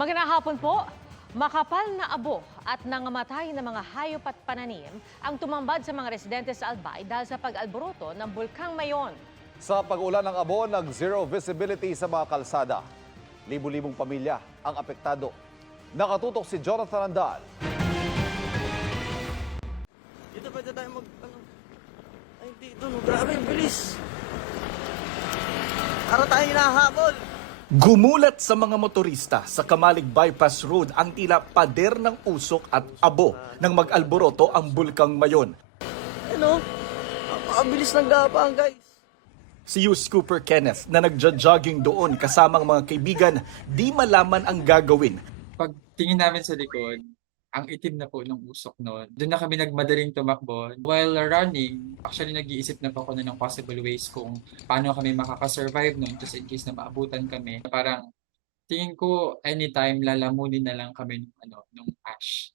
Magandang hapon po. Makapal na abo at nangamatay na mga hayop at pananim ang tumambad sa mga residente sa Albay dahil sa pag-alboroto ng Bulkang Mayon. Sa pag-ulan ng abo, nag-zero visibility sa mga kalsada. Libu-libong pamilya ang apektado. Nakatutok si Jonathan Andal. Dito pwede tayo Ay, dito, no. Grabe, ang bilis. Para tayo hinahabol. Gumulat sa mga motorista sa Kamalig Bypass Road ang tila pader ng usok at abo nang mag-alboroto ang Bulkang Mayon. Ano? Napakabilis ng gapang, guys. Si Hughes Cooper Kenneth na nagja-jogging doon kasamang mga kaibigan, di malaman ang gagawin. Pag tingin namin sa likod, ang itim na po ng usok noon. Doon na kami nagmadaling tumakbo. While running, actually nag-iisip na po ako ng possible ways kung paano kami makakasurvive noon just in case na maabutan kami. Parang tingin ko anytime lalamunin na lang kami nung ash.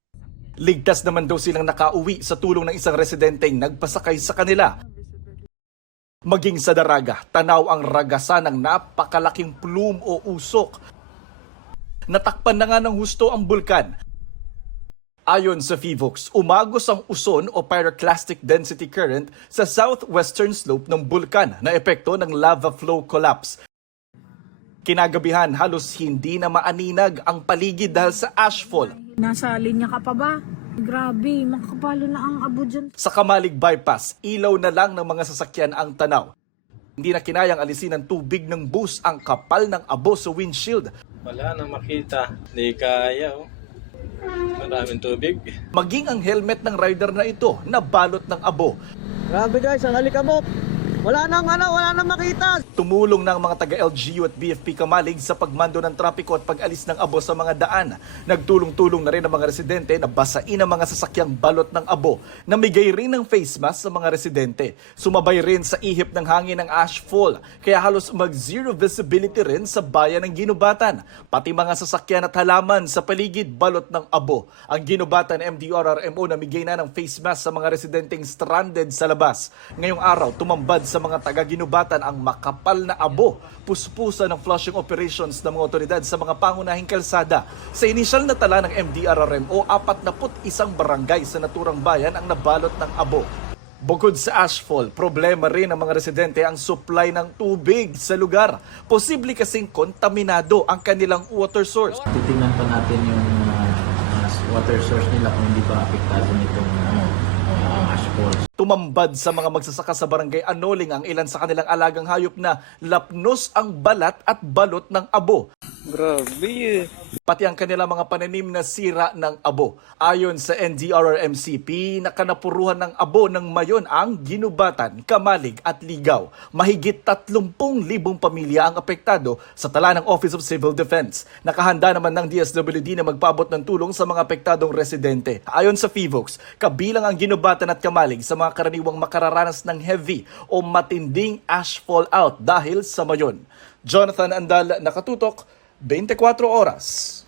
Ligtas naman daw silang nakauwi sa tulong ng isang residenteng nagpasakay sa kanila. Maging sa daraga, tanaw ang ragasan ng napakalaking plume o usok. Natakpan na nga ng husto ang bulkan. Ayon sa FIVOX, umagos ang uson o pyroclastic density current sa southwestern slope ng bulkan na epekto ng lava flow collapse. Kinagabihan, halos hindi na maaninag ang paligid dahil sa ashfall. Nasa linya ka pa ba? Grabe, makakapalo na ang abo dyan. Sa Kamalig Bypass, ilaw na lang ng mga sasakyan ang tanaw. Hindi na kinayang alisin ng tubig ng bus ang kapal ng abo sa windshield. Wala na makita. Hindi kaya. Maraming tubig. Maging ang helmet ng rider na ito nabalot ng abo. Grabe, guys, ang alikabok. Wala nang makita. Tumulong ng mga taga-LGU at BFP Kamalig sa pagmando ng trapiko at pag-alis ng abo sa mga daan. Nagtulong-tulong na rin ang mga residente na basain ang mga sasakyang balot ng abo. Namigay rin ng face mask sa mga residente. Sumabay rin sa ihip ng hangin ng ashfall. Kaya halos mag-zero visibility rin sa bayan ng Ginubatan. Pati mga sasakyan at halaman sa paligid balot ng abo. Ang Ginubatan MDRRMO namigay na ng face mask sa mga residenteng stranded sa labas. Ngayong araw, tumambad sa mga taga-Ginubatan ang makapal na abo, puspusa ng flushing operations ng mga otoridad sa mga pangunahing kalsada. Sa inisyal na tala ng MDRRMO, 41 barangay sa naturang bayan ang nabalot ng abo. Bukod sa ashfall, problema rin ng mga residente ang supply ng tubig sa lugar. Posible kasing kontaminado ang kanilang water source. Titingnan pa natin yung water source nila kung hindi ba apektado nitong ashfall. Tumambad sa mga magsasaka sa barangay Anoling ang ilan sa kanilang alagang hayop na lapnos ang balat at balot ng abo. Grabe. Pati ang kanilang mga pananim na sira ng abo. Ayon sa NDRRMC, nakanapuruhan ng abo ng Mayon ang Ginubatan, Kamalig at Ligaw. Mahigit 30,000 pamilya ang apektado sa tala ng Office of Civil Defense. Nakahanda naman ng DSWD na magpaabot ng tulong sa mga apektadong residente. Ayon sa FIVOX, kabilang ang Ginubatan at Kamalig sa mga karaniwang makararanas ng heavy o matinding ash fallout dahil sa Mayon. Jonathan Andal, nakatutok, 24 oras.